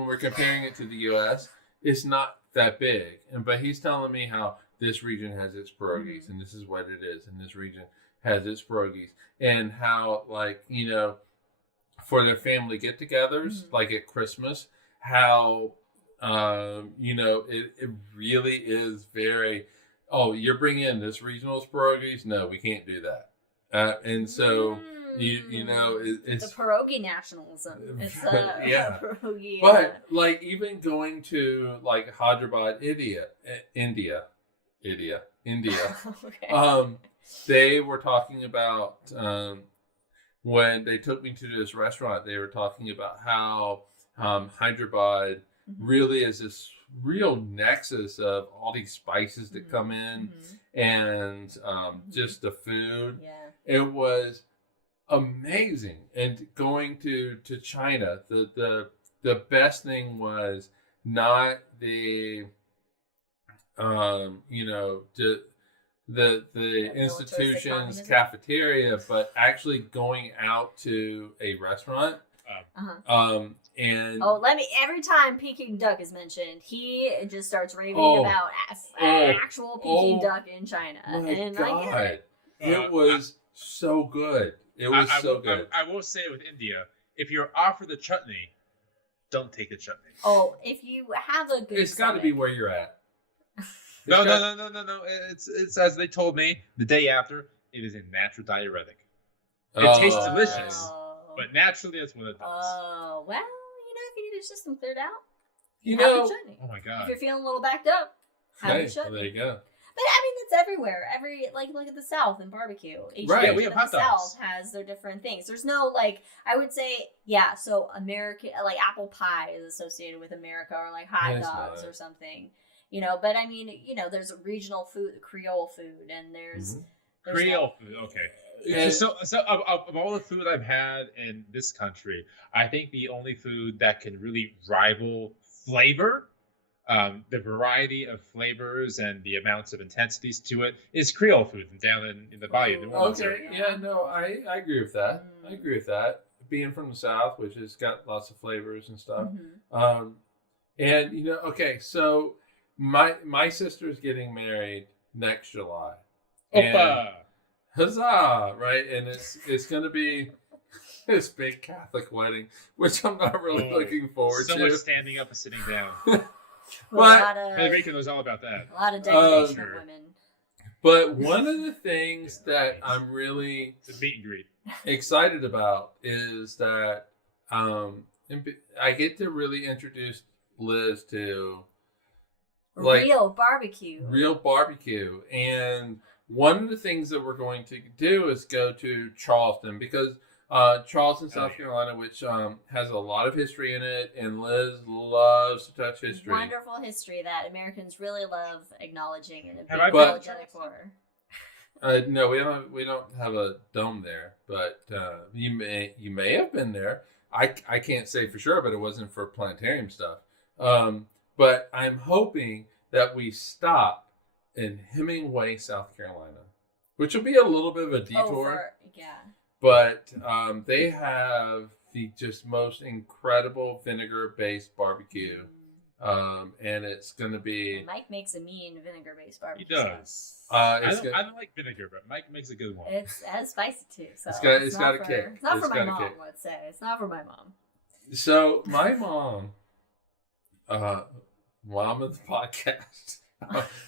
we're comparing it to the U.S., it's not that big. But he's telling me how this region has its pierogies and this is what it is. And this region has its pierogies. And how, for their family get-togethers, at Christmas, how, it really is very, you're bringing in this regional's pierogies? No, we can't do that. And so, it's... The pierogi nationalism. It's yeah. Pierogi. But, even going to, Hyderabad, India. Okay. They were talking about when they took me to this restaurant. They were talking about how Hyderabad really is this real nexus of all these spices that come in and just the food. Yeah. It was amazing. And going to China, the best thing was not the the institution's cafeteria, but actually going out to a restaurant. And every time Peking duck is mentioned, he just starts raving about actual Peking duck in China. And God. I get it. It was so good. It was good. I will say with India, if you're offered the chutney, don't take the chutney. Oh, if you have a good It's got to be where you're at. No. It's as they told me the day after. It is a natural diuretic. It tastes delicious, but naturally that's what it does. Oh, well, if you need your system cleared out, Oh my God. If you're feeling a little backed up, have your chutney. There you go. But I mean, it's everywhere. Look at the South and barbecue. Right, we have hot dogs. The South has their different things. There's no I would say, so American, apple pie is associated with America, or hot dogs or something. But I mean, there's a regional food, Creole food, and there's Creole food. Okay. So of all the food I've had in this country, I think the only food that can really rival flavor, the variety of flavors and the amounts of intensities to it, is Creole food down in the bayou. Okay, yeah, no, I agree with that. I agree with that. Being from the South, which has got lots of flavors and stuff. And okay, so my sister's getting married next July. Opa! Huzzah! Right, and it's going to be this big Catholic wedding, which I'm not really looking forward to. So much standing up and sitting down. But Rico knows all about that. A lot of dedication of women. But one of the things that I'm really the meet and greet excited about is that I get to really introduce Liz to real barbecue. And one of the things that we're going to do is go to Charleston, because Charleston, South Carolina, which has a lot of history in it, and Liz loves to touch history. Wonderful history that Americans really love acknowledging and being apologetic for. No, we don't have a dome there, but you may have been there. I can't say for sure, but it wasn't for Planetarium stuff. But I'm hoping that we stop in Hemingway, South Carolina, which will be a little bit of a detour. But they have the just most incredible vinegar-based barbecue. And it's going to be... Mike makes a mean vinegar-based barbecue. He does. I don't like vinegar, but Mike makes a good one. It has spicy too. So it's got a kick. It's not for my mom, let's say. It's not for my mom. So my mom, mom of the podcast,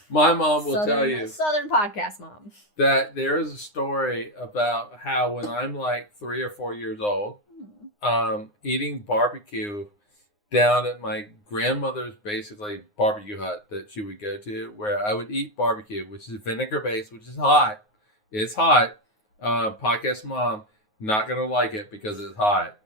my mom will tell you, Southern podcast mom, that there is a story about how when I'm 3 or 4 years old, eating barbecue down at my grandmother's basically barbecue hut that she would go to, where I would eat barbecue, which is vinegar based, which is hot. It's hot. Podcast mom, not gonna like it because it's hot.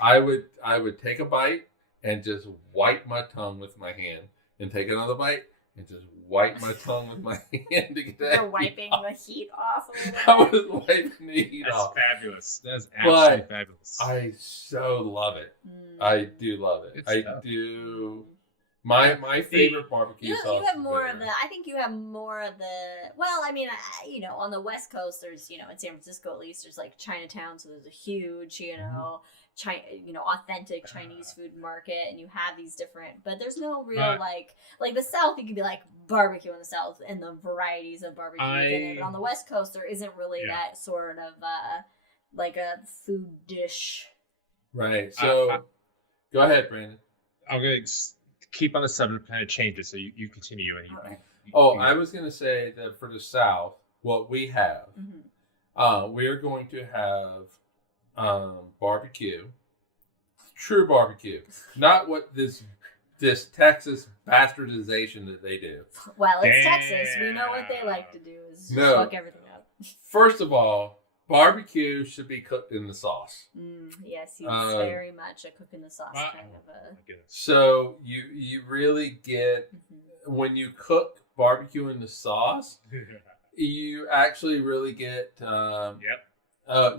I would take a bite and just wipe my tongue with my hand, and take another bite and just wipe my tongue with my hand to get that. You're wiping the heat off. I was wiping the heat off. That's fabulous. That's actually fabulous. I so love it. I do love it. I do. My favorite barbecue sauce. You have more of the. I think you have more of the. Well, I mean, on the West Coast, there's in San Francisco at least, there's Chinatown, so there's a huge authentic Chinese food market, and you have these different. But there's no real like the South. You could be barbecue in the South and the varieties of barbecue within it. But on the West Coast, there isn't really that sort of a food dish. Right. So go ahead, Brandon. I'm gonna keep on the subject, kind of change it, so you continue. I was going to say that for the South, what we have, we are going to have barbecue, true barbecue, not what this Texas bastardization that they do. Well, it's Texas. We know what they like to do is just fuck everything up. First of all, barbecue should be cooked in the sauce. Yes, he's very much a cook in the sauce kind of a. So you really get when you cook barbecue in the sauce, you actually really get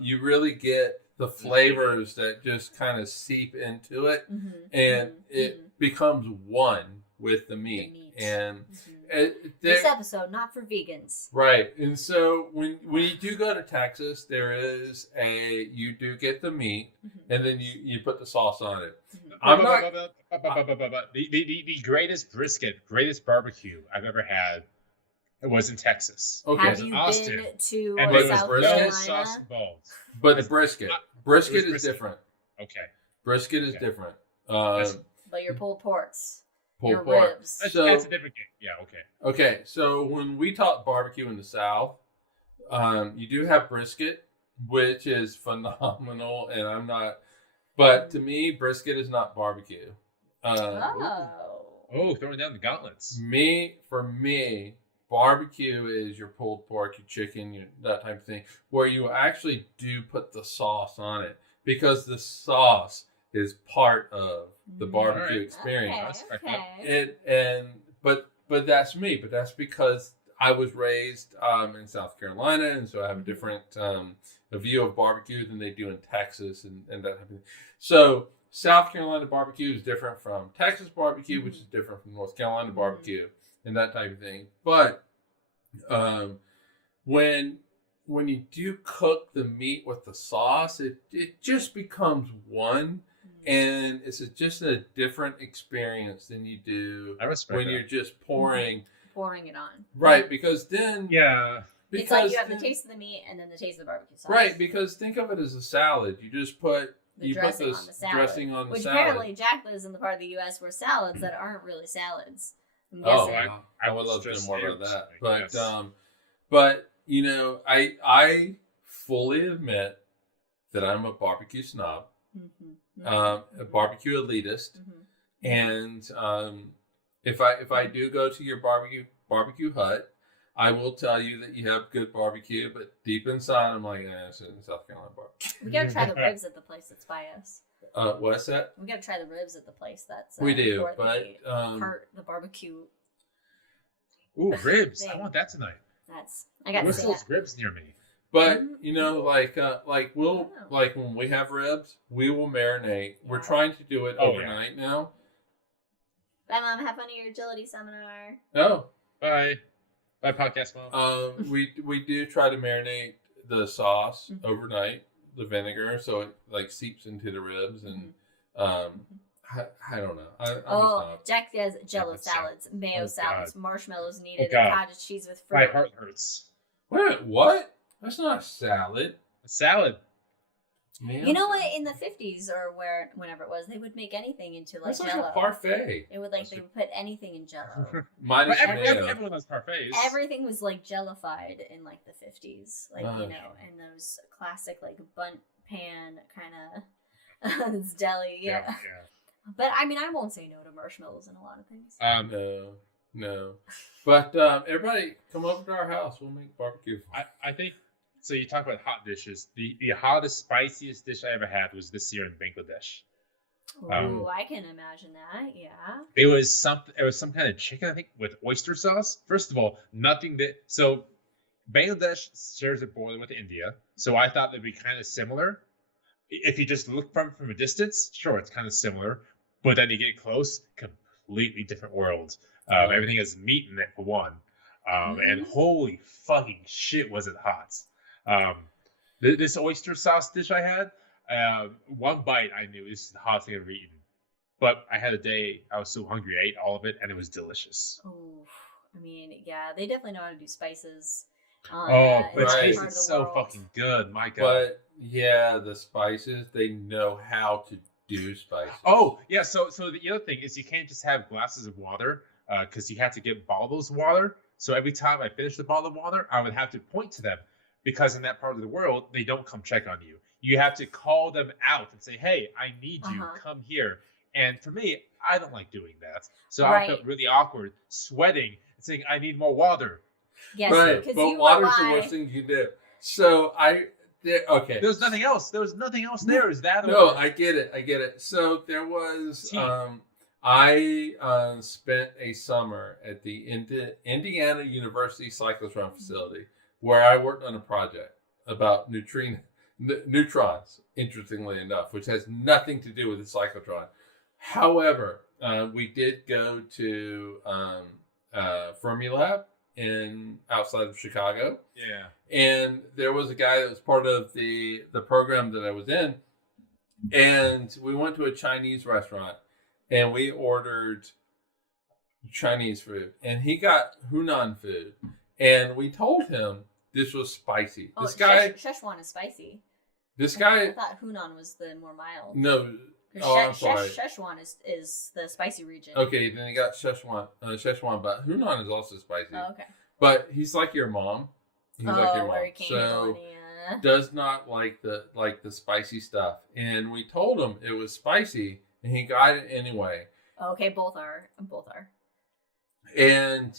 you really get the flavors that just kind of seep into it, and it becomes one with the meat. And this episode not for vegans, right? And so when you do go to Texas, you do get the meat, and then you put the sauce on it. The greatest barbecue I've ever had was in Texas. Okay. Have you Austin. Been to and South Carolina? But the brisket is different. Okay. Brisket is different. But your pulled porks. pulled pork. Ribs. That's a different game. Yeah, okay. Okay, so when we talk barbecue in the South, you do have brisket, which is phenomenal, and I'm not. But to me, brisket is not barbecue. Throwing down the gauntlets. For me, barbecue is your pulled pork, your chicken, that type of thing, where you actually do put the sauce on it because the sauce is part of the barbecue experience. Okay. But that's me. But that's because I was raised in South Carolina, and so I have a different a view of barbecue than they do in Texas and that type of thing. So South Carolina barbecue is different from Texas barbecue, which is different from North Carolina barbecue and that type of thing. But when you do cook the meat with the sauce, it just becomes one. And it's just a different experience than you do when you're just pouring it on. Right, because then it's like you have the taste of the meat and then the taste of the barbecue sauce. Right, because think of it as a salad. You just put dressing on the salad. Dressing on the which salad. Apparently Jack lives in the part of the U.S. where salads that aren't really salads. I would love to know more about that. But I fully admit that I'm a barbecue snob. A barbecue elitist, and if I do go to your barbecue hut, I will tell you that you have good barbecue, but deep inside I'm like, it's in South Carolina barbecue. We gotta try the ribs at the place that's by us. What's that? We gotta try the ribs at the place that's we do, but the barbecue. Ooh, ribs! I want that tonight. I got those ribs near me. But when we have ribs, we will marinate. We're trying to do it overnight now. Bye, Mom. Have fun at your agility seminar. Oh, bye, podcast Mom. We do try to marinate the sauce overnight, the vinegar, so it seeps into the ribs, and I don't know. Jack has Jello salads, mayo salads, marshmallows needed, and cottage cheese with fruit. My heart hurts. Wait, what? That's not a salad. A salad. Man. You know what? In the 50s or whenever it was, they would make anything into That's Jello. Like a parfait. It would they would put anything in Jello. Minus everyone has parfaits. Everything was Jellified in the 50s, and those classic bunt pan kind of it's deli, yeah. But I won't say no to marshmallows in a lot of things. No. But everybody, come over to our house. We'll make barbecue. I think so. You talk about hot dishes. The hottest, spiciest dish I ever had was this year in Bangladesh. Oh, I can imagine that. Yeah. It was some kind of chicken, I think, with oyster sauce. First of all, so Bangladesh shares a border with India, so I thought they'd be kind of similar. If you just look from a distance, sure, it's kind of similar, but then you get close, completely different world. Everything has meat in it for one, and holy fucking shit, was it hot! This oyster sauce dish I had, one bite I knew this is the hottest thing I've ever eaten. But I had a day I was so hungry I ate all of it and it was delicious. Oh, they definitely know how to do spices. But it tastes so fucking good, my god. But yeah, the spices, they know how to do spices. Oh yeah, so the other thing is you can't just have glasses of water. Because you have to get bottles of water. So every time I finished the bottle of water, I would have to point to them. Because in that part of the world, they don't come check on you. You have to call them out and say, hey, I need you. Come here. And for me, I don't like doing that. So I felt really awkward, sweating, and saying, I need more water. Yes, right, but water's the worst thing you can do. So okay. There was nothing else. There. Is that? No, I get it. So there was... I spent a summer at the Indiana University cyclotron facility where I worked on a project about neutrons, interestingly enough, which has nothing to do with the cyclotron. However, we did go to Fermilab outside of Chicago. Yeah. And there was a guy that was part of the program that I was in, and we went to a Chinese restaurant. And we ordered Chinese food. And he got Hunan food. And we told him this was spicy. Szechuan is spicy. This guy... I thought Hunan was the more mild. No, I'm sorry. Szechuan is the spicy region. Okay, then you got Szechuan, but Hunan is also spicy. Oh, okay. But he's like your mom. He's like your mom. So does not like the spicy stuff. And we told him it was spicy, and he got it anyway. Okay, both are. And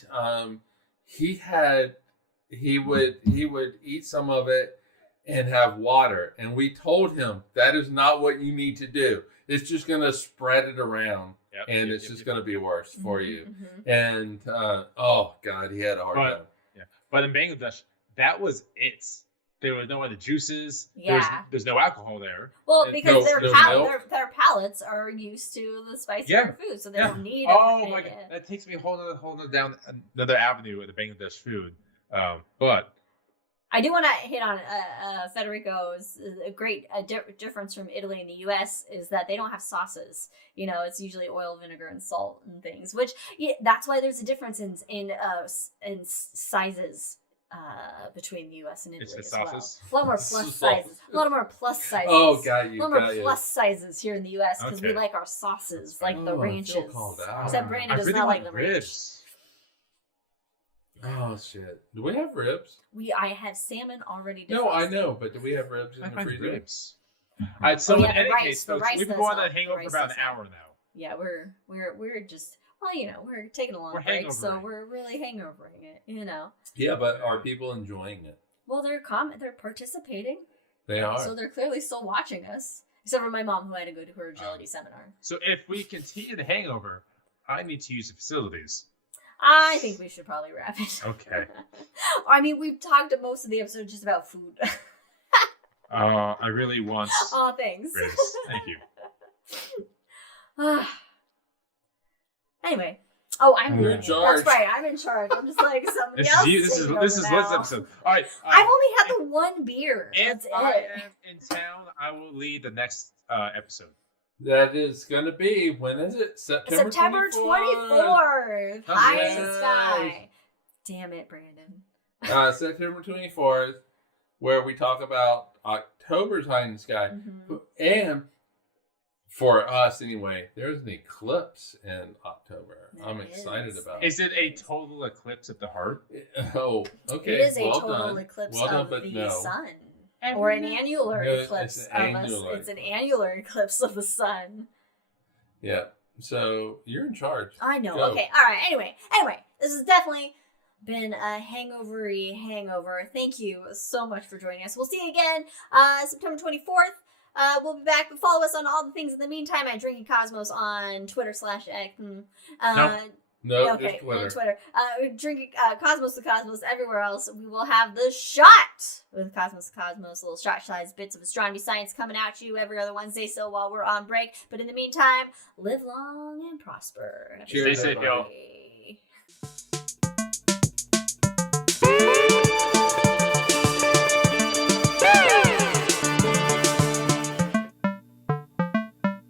he would eat some of it and have water. And we told him that is not what you need to do. It's just going to spread it around. Yep, and it's just going to be worse for you. Mm-hmm. And, oh, God, he had a hard time. Yeah. But in Bangladesh, that was it. There were no other juices. Yeah. There's no alcohol there. Well, because their palates are used to the spicier food, so they don't need it. Oh, my God. That takes me a whole other down another avenue with the Bangladesh food. But I do want to hit on Federico's a great difference from Italy and the U.S. is that they don't have sauces. You know, it's usually oil, vinegar, and salt and things. Which that's why there's a difference in sizes between the U.S. and Italy as well. A lot more plus sizes. A lot more plus sizes. Oh, got you. A lot more plus sizes here in the U.S. because we like our sauces, like the ranches. Except Brandon does not like the ribs. Oh shit! Do we have ribs? I had salmon already. No, I know, but do we have ribs in the freezer? Ribs. All right, so in any case, folks, we've been going on a hangover for about an hour now. Yeah, we're just we're taking a long break, so we're really hangovering it, you know. Yeah, but are people enjoying it? Well, they're participating. They are. So they're clearly still watching us, except for my mom who had to go to her agility seminar. So if we continue the hangover, I need to use the facilities. I think we should probably wrap it. Okay. I mean, we've talked most of the episode just about food. I really want. Oh, thanks. Ribs. Thank you. Anyway. Oh, I'm in charge. That's right. I'm in charge. I'm just like somebody else. This is what's episode. All right. I've only had the one beer. If I am in town, I will lead the next episode. That is going to be, when is it? September 24th. High in the sky. Damn it, Brandon. September 24th, where we talk about October's high in the sky. Mm-hmm. And for us, anyway, there's an eclipse in October. I'm excited about it. Is it a total eclipse of the heart? Oh, okay. It is a total eclipse of the sun. Or an annular eclipse of us. It's an annular eclipse of the sun. Yeah. So you're in charge. I know. Go. Okay. All right. Anyway, this has definitely been a hangovery hangover. Thank you so much for joining us. We'll see you again September 24th. We'll be back. Follow us on all the things in the meantime at Drinking Cosmos on Twitter /. No, okay, just Twitter. On Twitter. Drinking Cosmos to Cosmos. Everywhere else, we will have the shot with Cosmos to Cosmos. Little shot-sized bits of astronomy science coming at you every other Wednesday. So while we're on break, but in the meantime, live long and prosper. Cheers, stay safe, y'all.